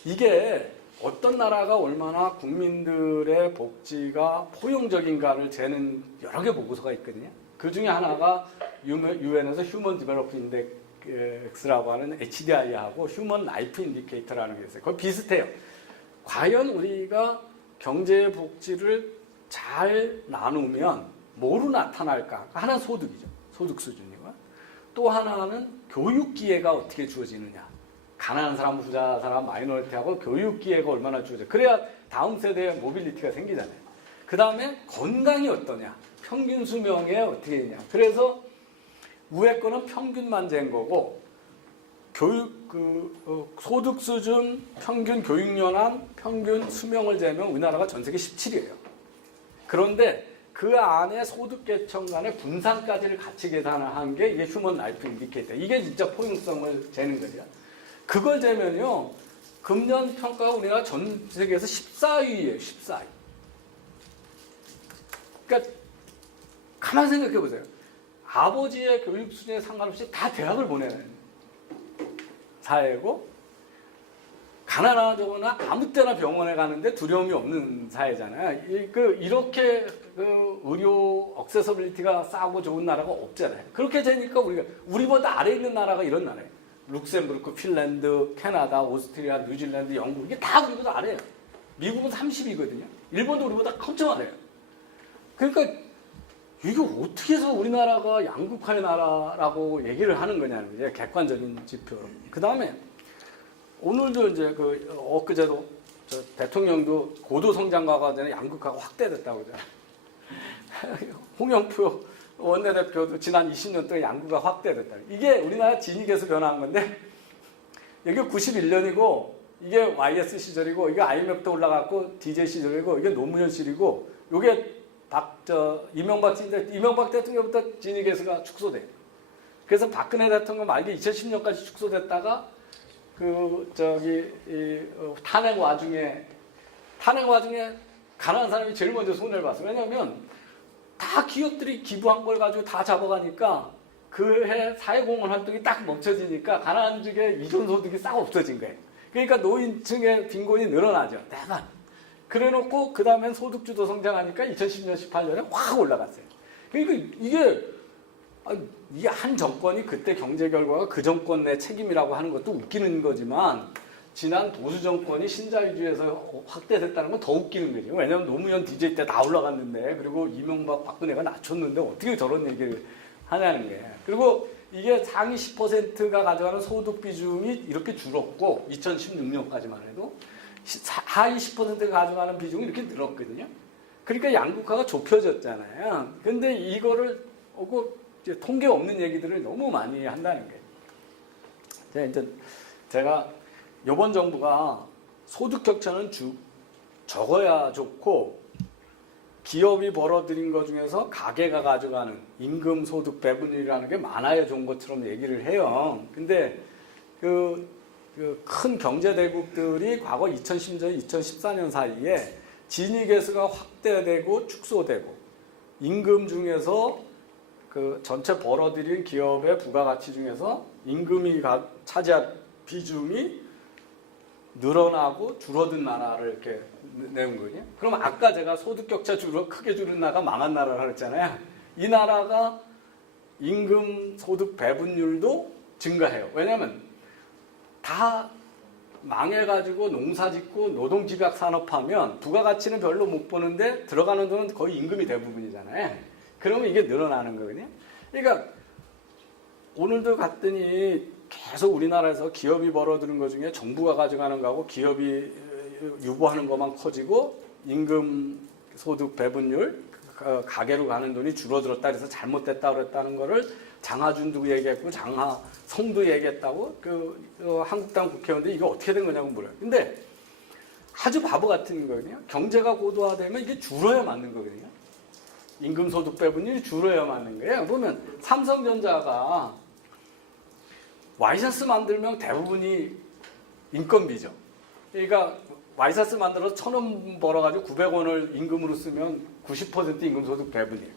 이게 어떤 나라가 얼마나 국민들의 복지가 포용적인가를 재는 여러 개 보고서가 있거든요. 그 중에 하나가 유엔에서 휴먼 디벨롭먼트 인덱스라고 하는 HDI하고 휴먼 라이프 인디케이터라는 게 있어요. 거의 비슷해요. 과연 우리가 경제 복지를 잘 나누면 뭐로 나타날까? 하나는 소득이죠. 소득 수준이고. 또 하나는 교육 기회가 어떻게 주어지느냐. 가난한 사람, 부자 사람, 마이너리티하고 교육 기회가 얼마나 주어져. 그래야 다음 세대의 모빌리티가 생기잖아요. 그 다음에 건강이 어떠냐. 평균 수명에 어떻게 되냐. 그래서 위에 거는 평균만 잰 거고 교육 소득 수준, 평균 교육 연한, 평균 수명을 재면 우리나라가 전 세계 17위예요. 그런데 그 안에 소득 계층 간의 분산까지를 같이 계산한 게 이게 휴먼 라이프 인디케이터. 이게 진짜 포용성을 재는 거죠. 그걸 재면요. 금년 평가가 우리나라 전 세계에서 14위예요. 14위. 그러니까 가만히 생각해 보세요. 아버지의 교육 수준에 상관없이 다 대학을 보내는 사회고 가난하거나 아무 때나 병원에 가는데 두려움이 없는 사회잖아요. 이렇게 의료 억세서빌리티가 싸고 좋은 나라가 없잖아요. 그렇게 되니까 우리보다 아래에 있는 나라가 이런 나라예요. 룩셈부르크, 핀란드, 캐나다, 오스트리아, 뉴질랜드, 영국 이게 다 우리보다 아래예요. 미국은 30위거든요. 일본도 우리보다 엄청 아래예요. 그러니까 이게 어떻게 해서 우리나라가 양극화의 나라라고 얘기를 하는 거냐는 게 객관적인 지표로. 그 다음에 오늘도 이제 엊그제도 대통령도 고도 성장과 과정에 양극화가 확대됐다고 그러잖아요. 홍영표 원내대표도 지난 20년 동안 양극화가 확대됐다. 이게 우리나라 진위계에서 변화한 건데 이게 91년이고 이게 YS 시절이고 이게 IMF 때 올라갔고 DJ 시절이고 이게 노무현 시절이고 이게 이명박 대통령부터 진위계수가 축소돼요. 그래서 박근혜 대통령 말기 2010년까지 축소됐다가 탄핵 와중에 가난한 사람이 제일 먼저 손해를 봤어요. 왜냐하면 다 기업들이 기부한 걸 가지고 다 잡아가니까 그 해 사회공헌 활동이 딱 멈춰지니까 가난한 쪽에 이존소득이 싹 없어진 거예요. 그러니까 노인층의 빈곤이 늘어나죠. 대단. 그래놓고 그 다음엔 소득주도 성장하니까 2010년, 18년에 확 올라갔어요. 그러니까 이게 한 정권이 그때 경제 결과가 그 정권 내 책임이라고 하는 것도 웃기는 거지만 지난 보수 정권이 신자유주의에서 확대됐다는 건 더 웃기는 거죠. 왜냐하면 노무현 DJ 때 다 올라갔는데 그리고 이명박 박근혜가 낮췄는데 어떻게 저런 얘기를 하냐는 거예요. 그리고 이게 상위 10%가 가져가는 소득 비중이 이렇게 줄었고 2016년까지만 해도 하위 10%가 가져가는 비중이 이렇게 늘었거든요. 그러니까 양극화가 좁혀졌잖아요. 근데 이거를 이제 통계 없는 얘기들을 너무 많이 한다는 거예요. 제가 이번 정부가 소득 격차는 적어야 좋고 기업이 벌어들인 것 중에서 가계가 가져가는 임금 소득 배분율이라는 게 많아야 좋은 것처럼 얘기를 해요. 근데 큰 경제 대국들이 과거 2010년, 2014년 사이에 진위계수가 확대되고 축소되고 임금 중에서 전체 벌어들인 기업의 부가가치 중에서 임금이 차지한 비중이 늘어나고 줄어든 나라를 이렇게 내온 거거든요. 그럼 아까 제가 소득 격차 크게 줄은 나라가 망한 나라라고 그랬잖아요. 이 나라가 임금 소득 배분율도 증가해요. 왜냐하면 다 망해가지고 농사 짓고 노동집약 산업하면 부가가치는 별로 못 보는데 들어가는 돈은 거의 임금이 대부분이잖아요. 그러면 이게 늘어나는 거거든요. 그러니까 오늘도 갔더니 계속 우리나라에서 기업이 벌어들인 것 중에 정부가 가져가는 거하고 기업이 유보하는 것만 커지고 임금 소득 배분율 가게로 가는 돈이 줄어들었다 그래서 잘못됐다 그랬다는 거를 장하준도 얘기했고 장하성도 얘기했다고 한국당 국회의원들이 이거 어떻게 된 거냐고 물어요. 근데 아주 바보 같은 거거든요. 경제가 고도화되면 이게 줄어야 맞는 거거든요. 임금소득 배분율이 줄어야 맞는 거예요. 보면 삼성전자가 와이셔츠 만들면 대부분이 인건비죠. 그러니까 와이셔츠 만들어서 1,000원 벌어가지고 900원을 임금으로 쓰면 90% 임금소득 배분이에요.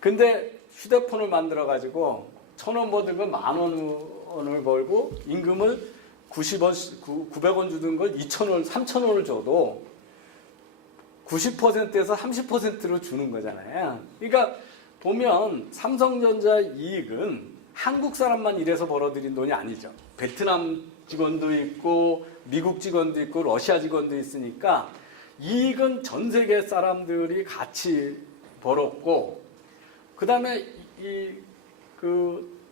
근데 휴대폰을 만들어가지고 1,000원 벌던 걸 10,000원을 벌고 임금을 900원 주던 걸 2,000원, 3,000원을 줘도 90%에서 30%로 주는 거잖아요. 그러니까 보면 삼성전자 이익은 한국 사람만 일해서 벌어들인 돈이 아니죠. 베트남 직원도 있고 미국 직원도 있고 러시아 직원도 있으니까 이익은 전 세계 사람들이 같이 벌었고 그다음에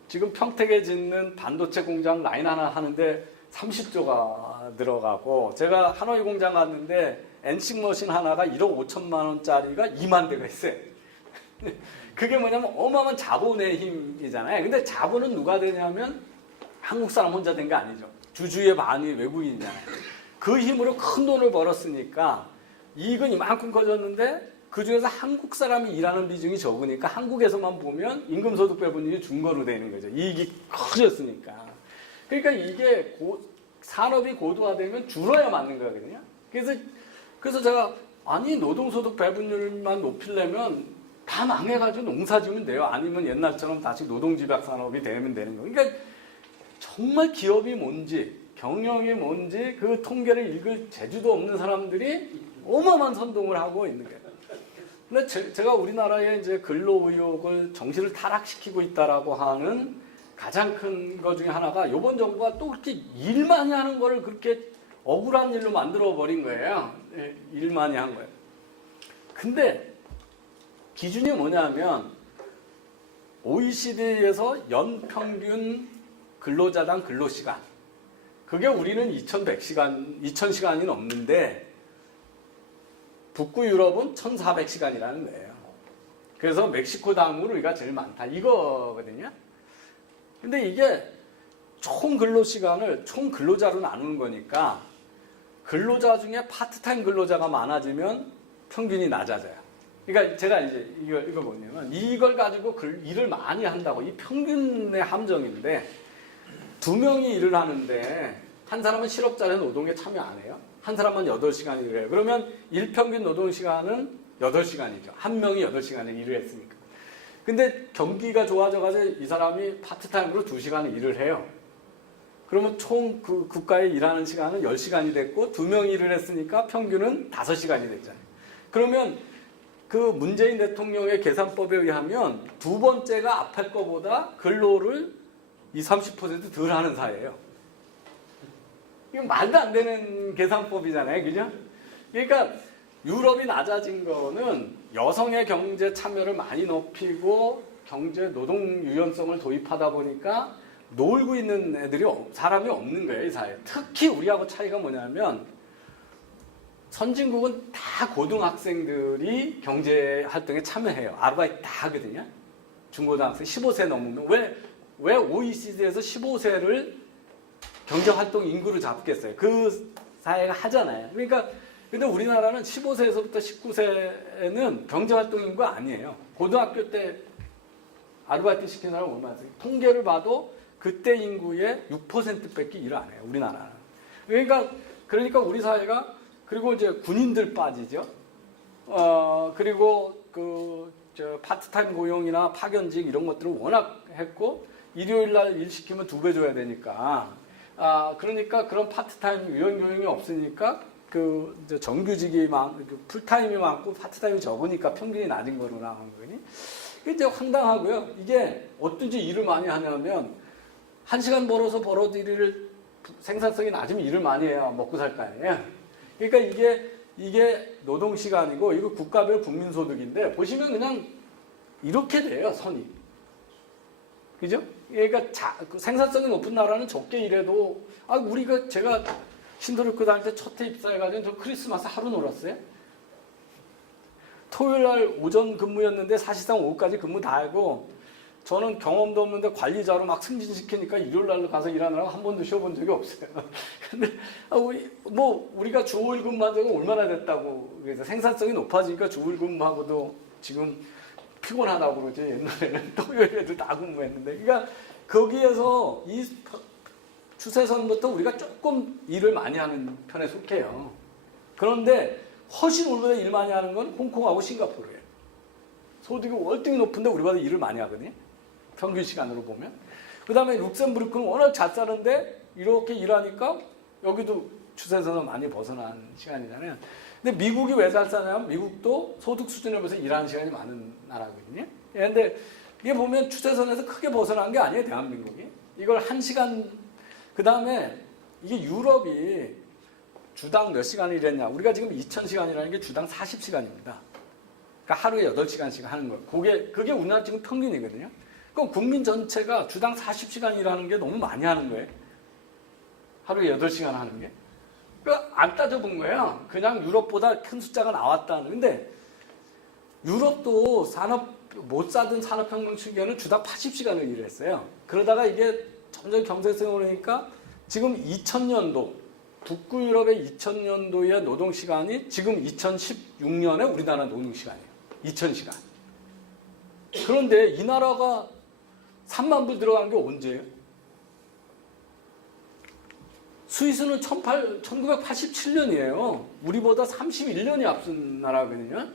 지금 평택에 짓는 반도체 공장 라인 하나 하는데 30조가 들어가고 제가 하노이 공장 갔는데 엔싱 머신 하나가 1억 5천만 원짜리가 2만 대가 있어요. 그게 뭐냐면 어마어마한 자본의 힘이잖아요. 근데 자본은 누가 되냐면 한국 사람 혼자 된 게 아니죠. 주주의 반이 외국인이잖아요. 그 힘으로 큰 돈을 벌었으니까 이익은 이만큼 커졌는데 그중에서 한국 사람이 일하는 비중이 적으니까 한국에서만 보면 임금소득 배분율이 중거로 되는 거죠. 이익이 커졌으니까. 그러니까 이게 산업이 고도화되면 줄어야 맞는 거거든요. 그래서 제가 아니 노동소득 배분율만 높이려면 다 망해가지고 농사 지으면 돼요. 아니면 옛날처럼 다시 노동집약 산업이 되면 되는 거예요. 그러니까 정말 기업이 뭔지 경영이 뭔지 그 통계를 읽을 재주도 없는 사람들이 어마어마한 선동을 하고 있는 거예요. 근데 제가 우리나라의 이제 근로 의욕을 정신을 타락시키고 있다라고 하는 가장 큰 것 중에 하나가 이번 정부가 또 그렇게 일 많이 하는 거를 그렇게 억울한 일로 만들어 버린 거예요. 일 많이 한 거예요. 근데 기준이 뭐냐면 OECD에서 연평균 근로자당 근로시간 그게 우리는 2,100시간이 넘는데 북구 유럽은 1,400시간이라는 거예요. 그래서 멕시코 다음으로 우리가 제일 많다 이거거든요. 근데 이게 총 근로시간을 총 근로자로 나누는 거니까 근로자 중에 파트타임 근로자가 많아지면 평균이 낮아져요. 그러니까 제가 이제 이거 뭐냐면 이걸 가지고 일을 많이 한다고 이 평균의 함정인데 2명이 일을 하는데 한 사람은 실업자의 노동에 참여 안 해요. 한 사람만 8시간 일을 해요. 그러면 일평균 노동시간은 8시간이죠. 한 명이 8시간을 일을 했으니까. 근데 경기가 좋아져가지고 이 사람이 파트타임으로 2시간을 일을 해요. 그러면 총 그 국가에 일하는 시간은 10시간이 됐고 2명이 일을 했으니까 평균은 5시간이 됐잖아요. 그러면 그 문재인 대통령의 계산법에 의하면 두 번째가 앞에 거보다 근로를 20-30% 덜 하는 사회예요. 이거 말도 안 되는 계산법이잖아요. 그죠? 그러니까 유럽이 낮아진 거는 여성의 경제 참여를 많이 높이고 경제 노동 유연성을 도입하다 보니까 놀고 있는 사람이 없는 거예요. 이 사회에. 특히 우리하고 차이가 뭐냐면 선진국은 다 고등학생들이 경제 활동에 참여해요. 아르바이트 다 하거든요. 중고등학생 15세 넘으면 왜 OECD에서 15세를 경제활동 인구로 잡겠어요? 그 사회가 하잖아요. 그러니까 근데 우리나라는 15세에서부터 19세는 경제활동 인구가 아니에요. 고등학교 때 아르바이트 시키는 사람 얼마나 있어요? 통계를 봐도 그때 인구의 6%밖에 일을 안 해요. 우리나라는. 그러니까 우리 사회가 그리고 이제 군인들 빠지죠. 그리고 파트타임 고용이나 파견직 이런 것들을 워낙 했고 일요일 날 일 시키면 2배 줘야 되니까. 그러니까 그런 파트타임 유연교육이 없으니까 이제 정규직이 풀타임이 많고 파트타임이 적으니까 평균이 낮은 거로 나온 거니. 이게 이제 황당하고요. 이게 어떤지 일을 많이 하냐면 1시간 벌어서 벌어들일 생산성이 낮으면 일을 많이 해야 먹고 살 거 아니에요. 그러니까 이게 노동시간이고 이거 국가별 국민소득인데 보시면 그냥 이렇게 돼요. 선이. 그죠? 그러니까 생산성이 높은 나라는 적게 일해도 제가 신도르크 다닐 때 첫 해 입사해가지고 저 크리스마스 하루 놀았어요. 토요일 날 오전 근무였는데 사실상 오후까지 근무 다 하고 저는 경험도 없는데 관리자로 막 승진시키니까 일요일 날 가서 일하느라고 한 번도 쉬어본 적이 없어요. 근데 우리가 주 5일 근무한 적은 얼마나 됐다고. 그래서 생산성이 높아지니까 주 5일 근무하고도 지금 피곤하다고 그러지. 옛날에는 토요일에도 다 근무했는데. 그러니까 거기에서 이 추세선부터 우리가 조금 일을 많이 하는 편에 속해요. 그런데 훨씬 우리보다 일 많이 하는 건 홍콩하고 싱가포르예요. 소득이 월등히 높은데 우리보다 일을 많이 하거든요. 평균 시간으로 보면. 그 다음에 룩셈부르크는 워낙 잘 사는데 이렇게 일하니까 여기도 추세선은 많이 벗어난 시간이잖아요. 근데 미국이 왜 잘 사냐면 미국도 소득 수준에 비해서 일하는 시간이 많은 나라거든요. 그런데 이게 보면 추세선에서 크게 벗어난 게 아니에요. 대한민국이. 이걸 1시간 그 다음에 이게 유럽이 주당 몇 시간을 일했냐. 우리가 지금 2000시간이라는 게 주당 40시간입니다. 그러니까 하루에 8시간씩 하는 거예요. 그게 우리나라 지금 평균이거든요. 그럼 국민 전체가 주당 40시간 일하는 게 너무 많이 하는 거예요. 하루에 8시간 하는 게. 그러니까 안 따져본 거예요. 그냥 유럽보다 큰 숫자가 나왔다는. 근데 유럽도 못 사던 산업혁명 초기에는 주당 80시간을 일했어요. 그러다가 이게 점점 경제성이 오르니까 지금 2000년도, 북구유럽의 2000년도의 노동시간이 지금 2016년에 우리나라 노동시간이에요. 2000시간. 그런데 이 나라가 3만 불 들어간 게 언제예요? 스위스는 1987년이에요. 우리보다 31년이 앞선 나라거든요.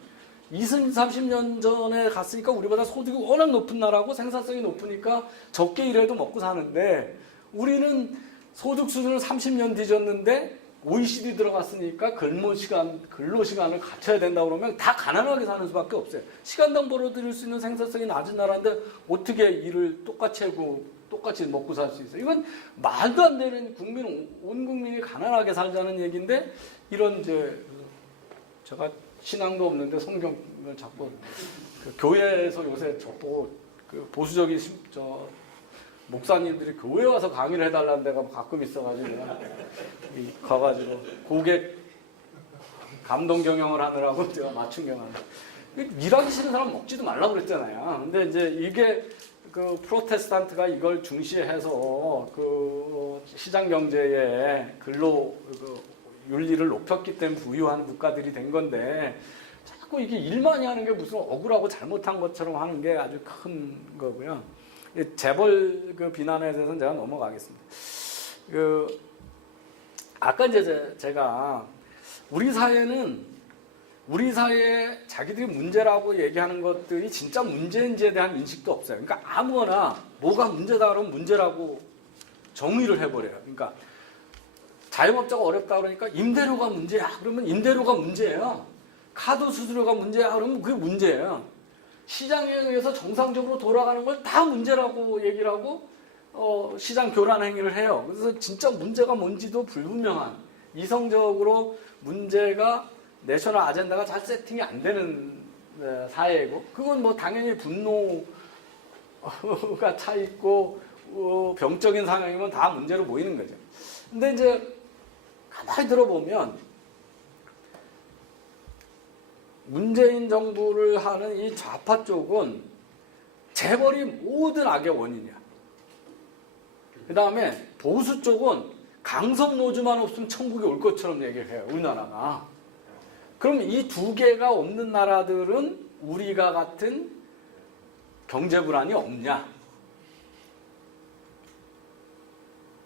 20, 30년 전에 갔으니까 우리보다 소득이 워낙 높은 나라고 생산성이 높으니까 적게 일해도 먹고 사는데 우리는 소득 수준을 30년 뒤졌는데 OECD 들어갔으니까 근로시간을 갖춰야 된다 그러면 다 가난하게 사는 수밖에 없어요. 시간당 벌어들일 수 있는 생산성이 낮은 나라인데 어떻게 일을 똑같이 하고 똑같이 먹고 살 수 있어요. 이건 말도 안 되는 온 국민이 가난하게 살자는 얘기인데 이런 제가 신앙도 없는데 성경을 자꾸 교회에서 요새 저보고 보수적인 목사님들이 교회 와서 강의를 해달라는 데가 가끔 있어가지고 가가지고 고객 감동 경영을 하느라고 제가 맞춤 경영을 일하기 싫은 사람 먹지도 말라고 그랬잖아요. 근데 이제 이게 프로테스탄트가 이걸 중시해서 시장 경제에 근로 윤리를 높였기 때문에 부유한 국가들이 된 건데 자꾸 이게 일 많이 하는 게 무슨 억울하고 잘못한 것처럼 하는 게 아주 큰 거고요. 재벌 비난에 대해서는 제가 넘어가겠습니다. 아까 이제 제가 우리 사회에 자기들이 문제라고 얘기하는 것들이 진짜 문제인지에 대한 인식도 없어요. 그러니까 아무거나 뭐가 문제다 그러면 문제라고 정의를 해버려요. 그러니까 자영업자가 어렵다 그러니까 임대료가 문제야. 그러면 임대료가 문제예요. 카드 수수료가 문제야. 그러면 그게 문제예요. 시장에 의해서 정상적으로 돌아가는 걸 다 문제라고 얘기를 하고 시장 교란 행위를 해요. 그래서 진짜 문제가 뭔지도 불분명한 이성적으로 문제가 내셔널 아젠다가 잘 세팅이 안 되는 사회이고 그건 뭐 당연히 분노가 차 있고 병적인 상황이면 다 문제로 보이는 거죠. 근데 이제 가만히 들어보면 문재인 정부를 하는 이 좌파 쪽은 재벌이 모든 악의 원인이야. 그 다음에 보수 쪽은 강성노조만 없으면 천국이 올 것처럼 얘기를 해요. 우리나라가. 그럼 이 두 개가 없는 나라들은 우리가 같은 경제 불안이 없냐?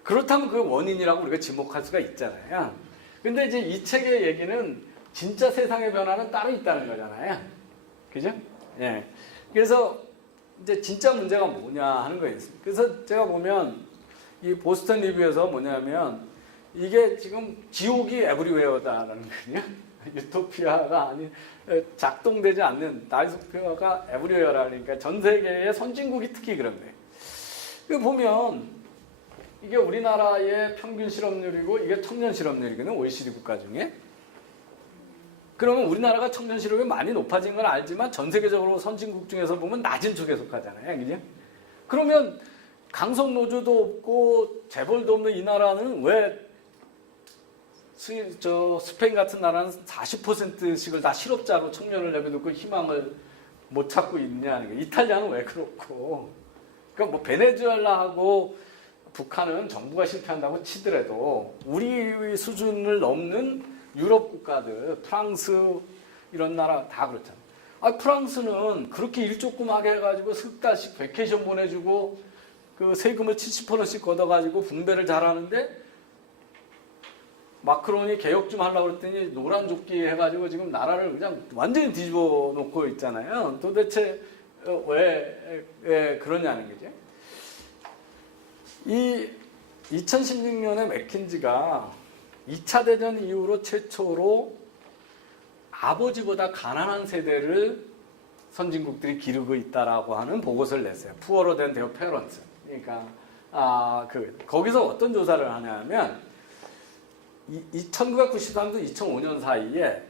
그렇다면 그 원인이라고 우리가 지목할 수가 있잖아요. 근데 이제 이 책의 얘기는 진짜 세상의 변화는 따로 있다는 거잖아요. 그죠? 예. 그래서 이제 진짜 문제가 뭐냐 하는 거예요. 그래서 제가 보면 이 보스턴 리뷰에서 뭐냐면 이게 지금 지옥이 에브리웨어다라는 거거든요. 유토피아가 아닌 작동되지 않는 다이소피아가 에브리웨어라 그러니까 전 세계의 선진국이 특히 그런 거예요. 그 보면 이게 우리나라의 평균 실업률이고 이게 청년 실업률이거든요. OECD 국가 중에. 그러면 우리나라가 청년 실업이 많이 높아진 건 알지만 전 세계적으로 선진국 중에서 보면 낮은 쪽에 속하잖아요. 그죠? 그러면 강성 노조도 없고 재벌도 없는 이 나라는 왜 스페인 같은 나라는 40%씩을 다 실업자로 청년을 내비두고 희망을 못 찾고 있냐는 게, 이탈리아는 왜 그렇고, 그러니까 뭐 베네수엘라하고 북한은 정부가 실패한다고 치더라도 우리 수준을 넘는 유럽 국가들, 프랑스 이런 나라 다 그렇잖아요. 프랑스는 그렇게 일 조그맣게 해가지고 석 달씩 베케이션 보내주고 그 세금을 70%씩 걷어가지고 분배를 잘하는데, 마크론이 개혁 좀 하려고 그랬더니 노란 조끼 해가지고 지금 나라를 그냥 완전히 뒤집어 놓고 있잖아요. 도대체 왜 그러냐는 거죠. 이 2016년에 맥킨지가 2차 대전 이후로 최초로 아버지보다 가난한 세대를 선진국들이 기르고 있다라고 하는 보고서를 냈어요. Poorer than their parents. 그러니까 거기서 어떤 조사를 하냐면 1993년 2005년 사이에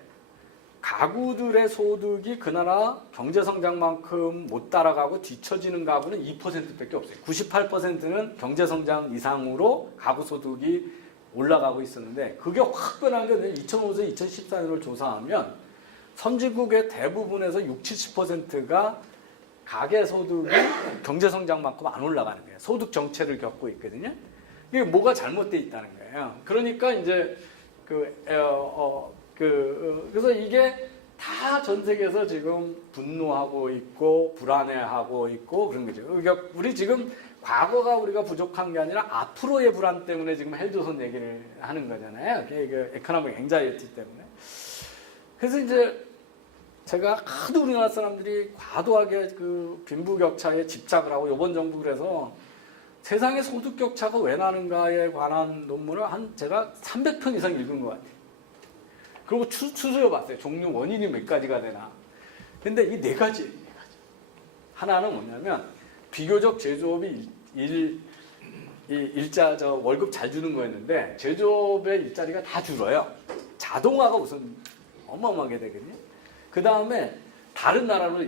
가구들의 소득이 그 나라 경제성장만큼 못 따라가고 뒤처지는 가구는 2%밖에 없어요. 98%는 경제성장 이상으로 가구 소득이 올라가고 있었는데, 그게 확 변한 게 2005에서 2014년을 조사하면 선진국의 대부분에서 60-70%가 가계소득이 경제성장만큼 안 올라가는 거예요. 소득 정체를 겪고 있거든요. 이게 뭐가 잘못되어 있다는 거예요. 그러니까 이제 그래서 이게 다 전 세계에서 지금 분노하고 있고 불안해하고 있고 그런 거죠. 그러니까 우리 지금 과거가 우리가 부족한 게 아니라 앞으로의 불안 때문에 지금 헬조선 얘기를 하는 거잖아요. 그 에코노믹 앵자이티 때문에. 그래서 이제 제가 하도 우리나라 사람들이 과도하게 그 빈부격차에 집착을 하고, 이번 정부 그래서 세상의 소득격차가 왜 나는가에 관한 논문을 제가 300편 이상 읽은 것 같아요. 그리고 추수해 봤어요. 종류 원인이 몇 가지가 되나. 근데 이 네 가지. 하나는 뭐냐면 비교적 제조업이 월급 잘 주는 거였는데 제조업의 일자리가 다 줄어요. 자동화가 우선 어마어마하게 되거든요. 그 다음에 다른 나라로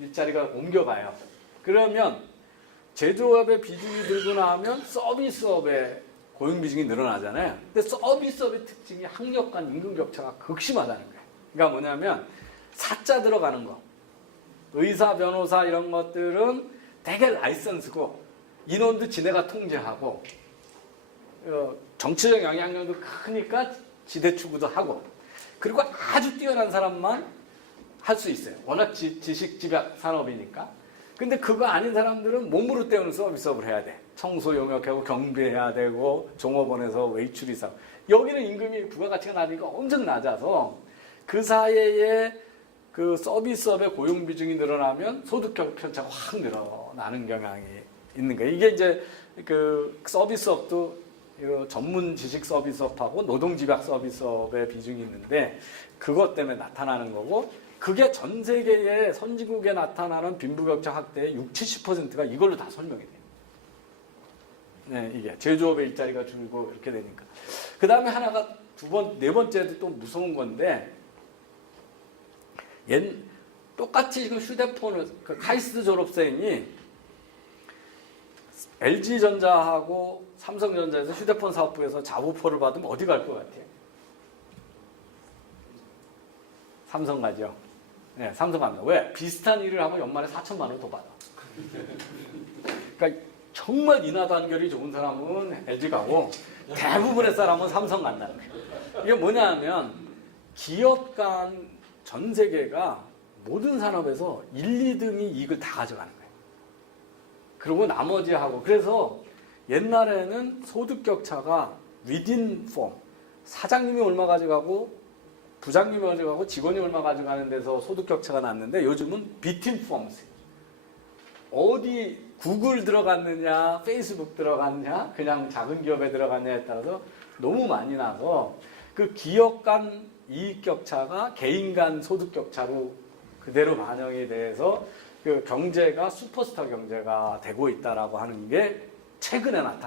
일자리가 옮겨가요. 그러면 제조업의 비중이 늘고 나면 서비스업의 고용 비중이 늘어나잖아요. 근데 서비스업의 특징이 학력 간 임금 격차가 극심하다는 거예요. 그러니까 뭐냐면 사자 들어가는 거, 의사, 변호사 이런 것들은 되게 라이선스고 인원도 지네가 통제하고 정치적 영향력도 크니까 지대 추구도 하고, 그리고 아주 뛰어난 사람만 할 수 있어요. 워낙 지식 집약 산업이니까. 근데 그거 아닌 사람들은 몸으로 때우는 서비스업을 해야 돼. 청소 용역하고 경비해야 되고 종업원에서 외출이사. 여기는 임금이 부가가치가 낮으니까 엄청 낮아서 그 사이에 그 서비스업의 고용 비중이 늘어나면 소득 편차가 확 늘어나는 경향이 있는 거예요. 이게 이제 그 서비스업도 전문 지식 서비스업하고 노동 집약 서비스업의 비중이 있는데 그것 때문에 나타나는 거고, 그게 전 세계의 선진국에 나타나는 빈부격차 확대의 60-70%가 이걸로 다 설명이 돼요. 네, 이게 제조업의 일자리가 줄고 이렇게 되니까. 그 다음에 하나가 네 번째도 또 무서운 건데, 똑같이 지금 휴대폰을, 그 카이스트 졸업생이 LG전자하고 삼성전자에서 휴대폰 사업부에서 자부포를 받으면 어디 갈 것 같아요? 삼성 가죠. 네, 삼성 갑니다. 왜? 비슷한 일을 하면 연말에 4천만 원 더 받아. 그러니까 정말 인하 단결이 좋은 사람은 LG 가고 대부분의 사람은 삼성 간다는 거예요. 이게 뭐냐 하면 기업 간 전 세계가 모든 산업에서 1, 2등이 이익을 다 가져가는 거예요. 그리고 나머지 하고, 그래서 옛날에는 소득 격차가 within firm, 사장님이 얼마 가져가고 부장님이 얼마 가져가고 직원이 얼마 가져가는 데서 소득 격차가 났는데, 요즘은 between firms, 어디 구글 들어갔느냐 페이스북 들어갔냐 그냥 작은 기업에 들어갔냐에 따라서 너무 많이 나서 그 기업 간 이익 격차가 개인 간 소득 격차로 그대로 반영이 돼서 그 경제가 슈퍼스타 경제가 되고 있다라고 하는 게 최근에 나타났습니다.